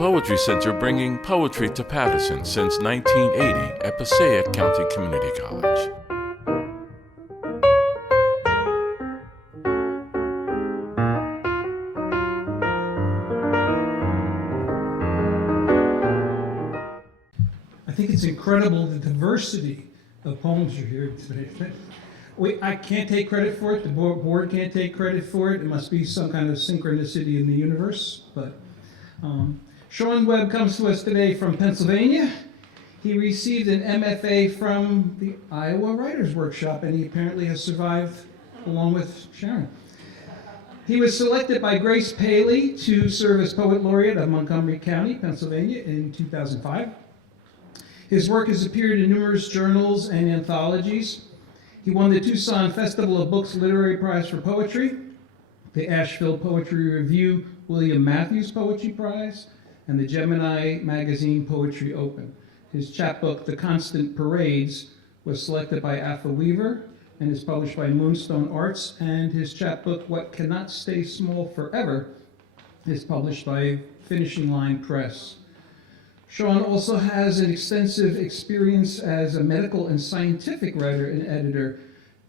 Poetry Center, bringing poetry to Paterson since 1980 at Passaic County Community College. I think it's incredible the diversity of poems are here today. I can't take credit for it. The board can't take credit for it. It must be some kind of synchronicity in the universe. But Sean Webb comes to us today from Pennsylvania. He received an MFA from the Iowa Writers Workshop, and he apparently has survived along with Sharon. He was selected by Grace Paley to serve as Poet Laureate of Montgomery County, Pennsylvania in 2005. His work has appeared in numerous journals and anthologies. He won the Tucson Festival of Books Literary Prize for Poetry, the Asheville Poetry Review William Matthews Poetry Prize, and the Gemini Magazine Poetry Open. His chapbook, The Constant Parades, was selected by Alpha Weaver and is published by Moonstone Arts, and his chapbook, What Cannot Stay Small Forever, is published by Finishing Line Press. Sean also has an extensive experience as a medical and scientific writer and editor.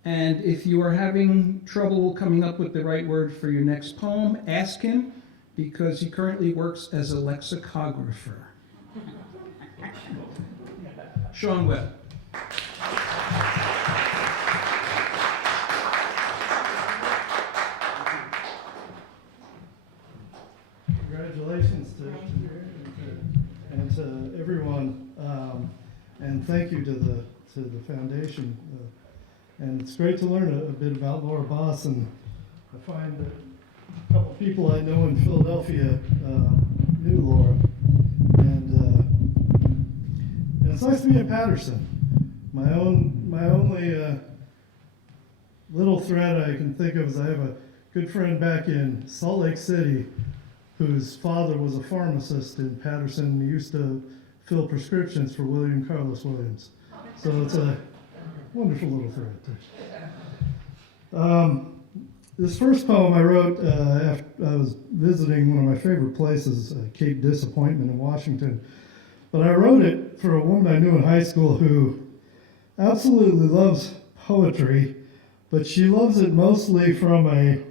And if you are having trouble coming up with the right word for your next poem, ask him, because he currently works as a lexicographer. Sean Webb. Congratulations to and to everyone, and thank you to the foundation. And it's great to learn a bit about Laura Boss, and I find that a couple people I know in Philadelphia knew Laura, and it's nice to be in Paterson. My only little thread I can think of is I have a good friend back in Salt Lake City whose father was a pharmacist in Paterson. He used to fill prescriptions for William Carlos Williams. So it's a wonderful little thread. This first poem I wrote after I was visiting one of my favorite places, Cape Disappointment in Washington. But I wrote it for a woman I knew in high school who absolutely loves poetry, but she loves it mostly from a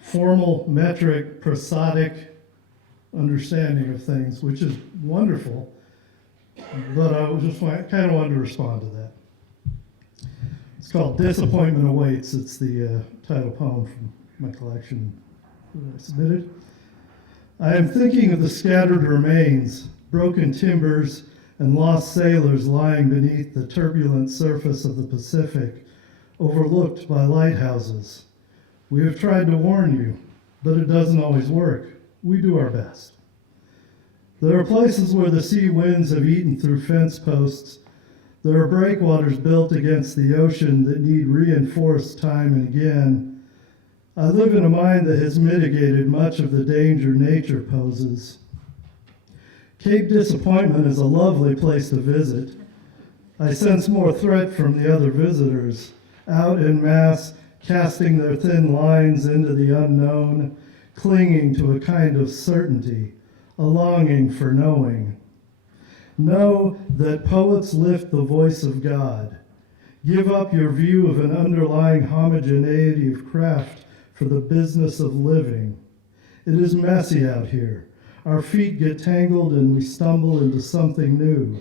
formal, metric, prosodic understanding of things, which is wonderful, but I just kind of wanted to respond to that. It's called Disappointment Awaits. It's the title poem from my collection that I submitted. I am thinking of the scattered remains, broken timbers, and lost sailors lying beneath the turbulent surface of the Pacific, overlooked by lighthouses. We have tried to warn you, but it doesn't always work. We do our best. There are places where the sea winds have eaten through fence posts. There are breakwaters built against the ocean that need reinforced time and again. I live in a mind that has mitigated much of the danger nature poses. Cape Disappointment is a lovely place to visit. I sense more threat from the other visitors, out en masse, casting their thin lines into the unknown, clinging to a kind of certainty, a longing for knowing. Know that poets lift the voice of God. Give up your view of an underlying homogeneity of craft for the business of living. It is messy out here. Our feet get tangled and we stumble into something new.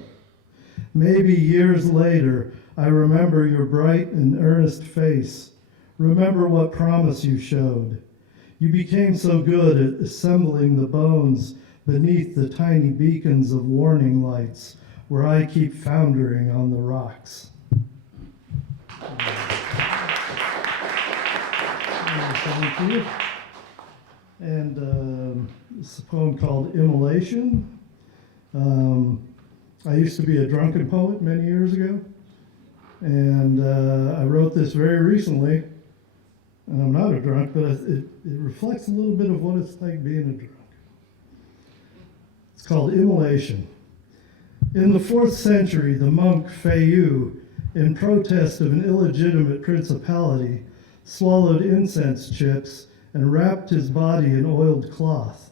Maybe years later, I remember your bright and earnest face. Remember what promise you showed. You became so good at assembling the bones beneath the tiny beacons of warning lights where I keep foundering on the rocks. Thank you. And it's a poem called Imulation. I used to be a drunken poet many years ago, and I wrote this very recently. And I'm not a drunk, but it reflects a little bit of what it's like being a drunk. It's called Imulation. In the 4th century, the monk Feiyu, in protest of an illegitimate principality, swallowed incense chips and wrapped his body in oiled cloth.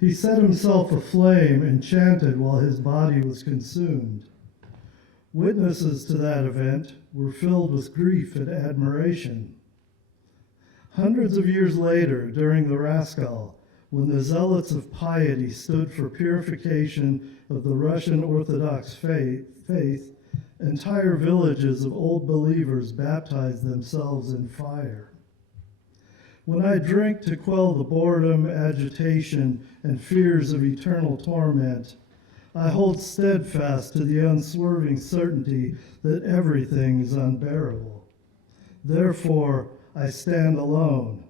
He set himself aflame and chanted while his body was consumed. Witnesses to that event were filled with grief and admiration. Hundreds of years later, during the Raskal, when the zealots of piety stood for purification of the Russian Orthodox faith, entire villages of old believers baptized themselves in fire. When I drink to quell the boredom, agitation, and fears of eternal torment, I hold steadfast to the unswerving certainty that everything is unbearable. Therefore, I stand alone,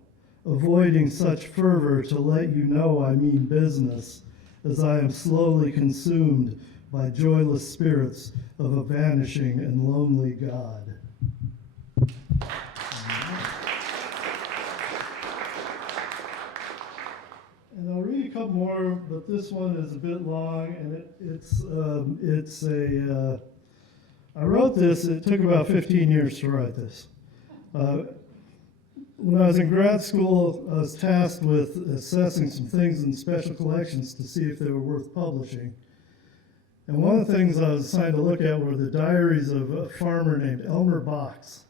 avoiding such fervor to let you know I mean business, as I am slowly consumed by joyless spirits of a vanishing and lonely God. And I'll read a couple more, but this one is a bit long, and I wrote this, it took about 15 years to write this. When I was in grad school, I was tasked with assessing some things in special collections to see if they were worth publishing. And one of the things I was assigned to look at were the diaries of a farmer named Elmer Box.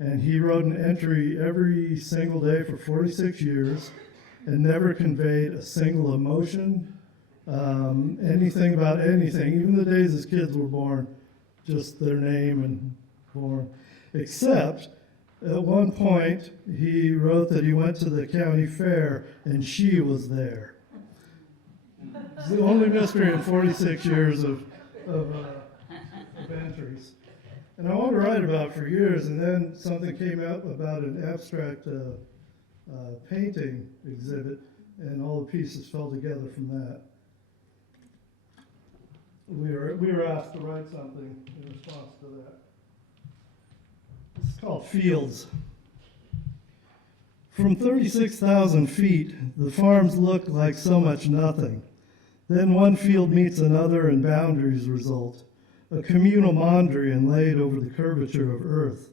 And he wrote an entry every single day for 46 years and never conveyed a single emotion, anything about anything, even the days his kids were born, just their name and born. Except, at one point, he wrote that he went to the county fair and she was there. It's the only mystery in 46 years of entries. And I wanted to write about it for years, and then something came out about an abstract painting exhibit, and all the pieces fell together from that. We were asked to write something in response to that. It's called Fields. From 36,000 feet, the farms look like so much nothing. Then one field meets another and boundaries result, a communal mondrian laid over the curvature of earth.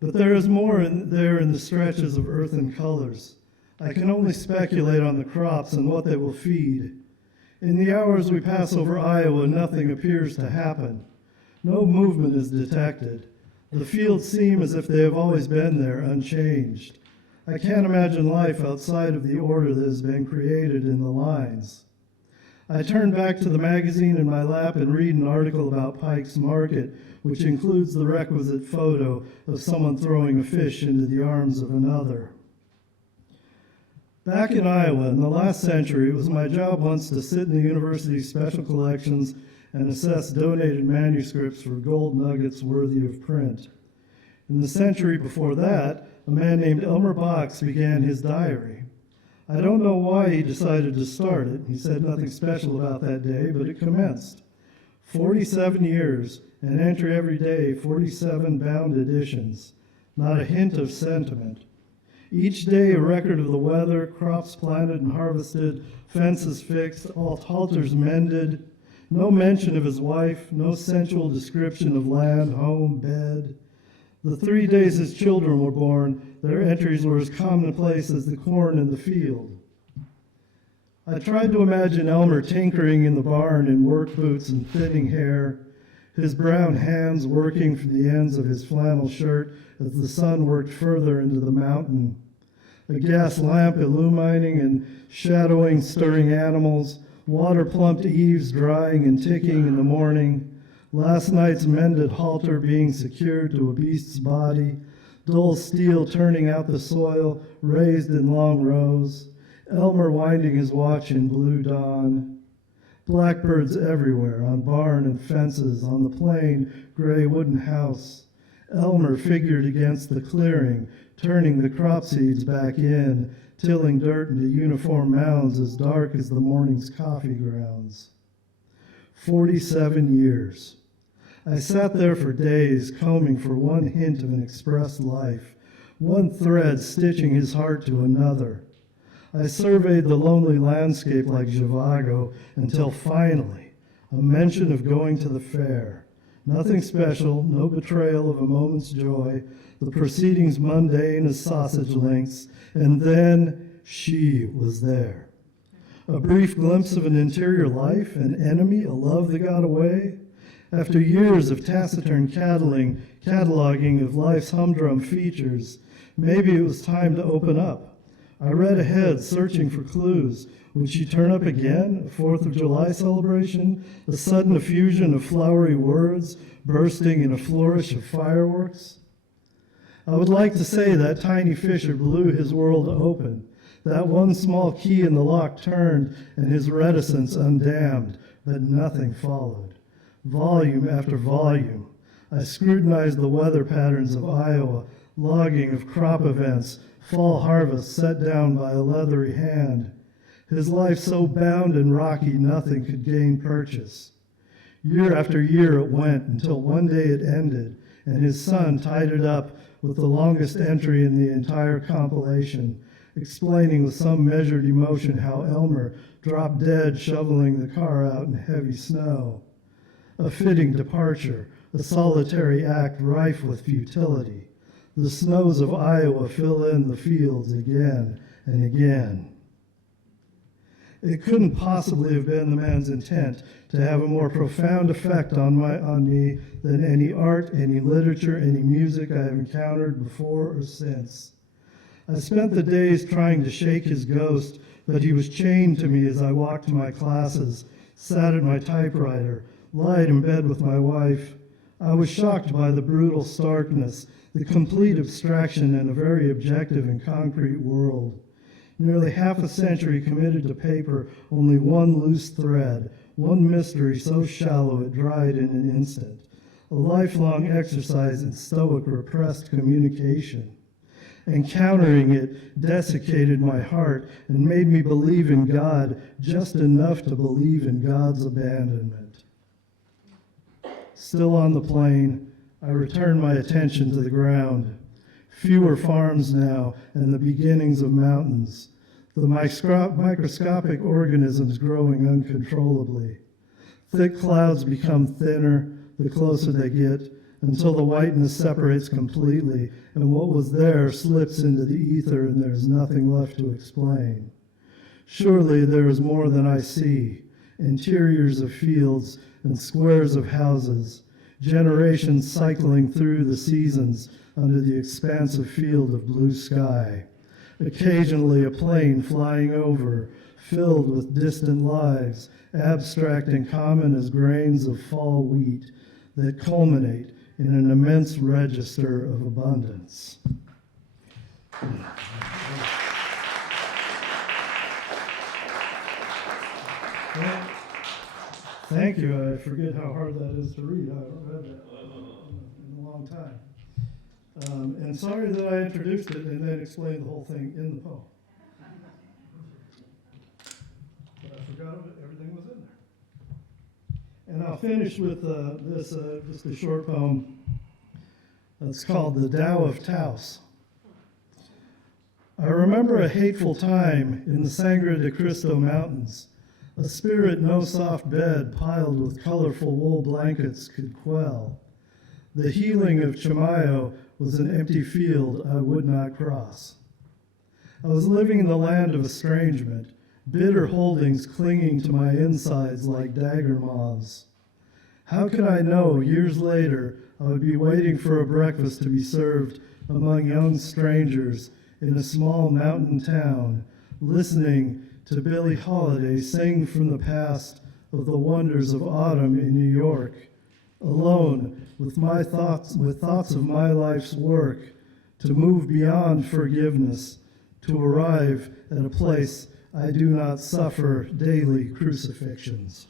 But there is more there in the stretches of earthen colors. I can only speculate on the crops and what they will feed. In the hours we pass over Iowa, nothing appears to happen. No movement is detected. The fields seem as if they have always been there, unchanged. I can't imagine life outside of the order that has been created in the lines. I turn back to the magazine in my lap and read an article about Pike's Market, which includes the requisite photo of someone throwing a fish into the arms of another. Back in Iowa in the last century, it was my job once to sit in the university's special collections and assess donated manuscripts for gold nuggets worthy of print. In the century before that, a man named Elmer Box began his diary. I don't know why he decided to start it. He said nothing special about that day, but it commenced. 47 years, an entry every day, 47 bound editions. Not a hint of sentiment. Each day a record of the weather, crops planted and harvested, fences fixed, halters mended. No mention of his wife, no sensual description of land, home, bed. The 3 days his children were born, their entries were as commonplace as the corn in the field. I tried to imagine Elmer tinkering in the barn in work boots and thinning hair, his brown hands working from the ends of his flannel shirt as the sun worked further into the mountain. A gas lamp illumining and shadowing stirring animals, water-plumped eaves drying and ticking in the morning, last night's mended halter being secured to a beast's body, dull steel turning out the soil, raised in long rows, Elmer winding his watch in blue dawn. Blackbirds everywhere, on barn and fences, on the plain, gray wooden house. Elmer figured against the clearing, turning the crop seeds back in, tilling dirt into uniform mounds as dark as the morning's coffee grounds. 47 years. I sat there for days, combing for one hint of an expressed life, one thread stitching his heart to another. I surveyed the lonely landscape like Zhivago until finally, a mention of going to the fair. Nothing special, no betrayal of a moment's joy, the proceedings mundane as sausage links, and then she was there. A brief glimpse of an interior life, an enemy, a love that got away? After years of taciturn cataloging of life's humdrum features, maybe it was time to open up. I read ahead, searching for clues. Would she turn up again? A 4th of July celebration? A sudden effusion of flowery words, bursting in a flourish of fireworks? I would like to say that tiny fissure blew his world open. That one small key in the lock turned, and his reticence undammed, but nothing followed. Volume after volume, I scrutinized the weather patterns of Iowa, logging of crop events, fall harvest set down by a leathery hand. His life so bound and rocky nothing could gain purchase. Year after year it went until one day it ended, and his son tied it up with the longest entry in the entire compilation, explaining with some measured emotion how Elmer dropped dead shoveling the car out in heavy snow. A fitting departure, a solitary act rife with futility. The snows of Iowa fill in the fields again and again. It couldn't possibly have been the man's intent to have a more profound effect on me than any art, any literature, any music I have encountered before or since. I spent the days trying to shake his ghost, but he was chained to me as I walked to my classes, sat at my typewriter, lied in bed with my wife. I was shocked by the brutal starkness, the complete abstraction in a very objective and concrete world. Nearly half a century committed to paper, only one loose thread, one mystery so shallow it dried in an instant. A lifelong exercise in stoic repressed communication. Encountering it desiccated my heart and made me believe in God just enough to believe in God's abandonment. Still on the plain, I returned my attention to the ground. Fewer farms now and the beginnings of mountains. The microscopic organisms growing uncontrollably. Thick clouds become thinner the closer they get, until the whiteness separates completely, and what was there slips into the ether, and there is nothing left to explain. Surely there is more than I see, interiors of fields and squares of houses, generations cycling through the seasons under the expansive field of blue sky. Occasionally a plane flying over, filled with distant lives, abstract and common as grains of fall wheat, that culminate in an immense register of abundance. Well, thank you. I forget how hard that is to read. I haven't read that in a long time. And sorry that I introduced it and then explained the whole thing in the poem. But I forgot everything was in there. And I'll finish with this, just a short poem. It's called The Tao of Taos. I remember a hateful time in the Sangre de Cristo Mountains, a spirit no soft bed piled with colorful wool blankets could quell. The healing of Chimayo was an empty field I would not cross. I was living in the land of estrangement, bitter holdings clinging to my insides like dagger moths. How could I know years later I would be waiting for a breakfast to be served among young strangers in a small mountain town, listening to Billie Holiday sing from the past of the wonders of autumn in New York, alone with thoughts of my life's work, to move beyond forgiveness, to arrive at a place I do not suffer daily crucifixions.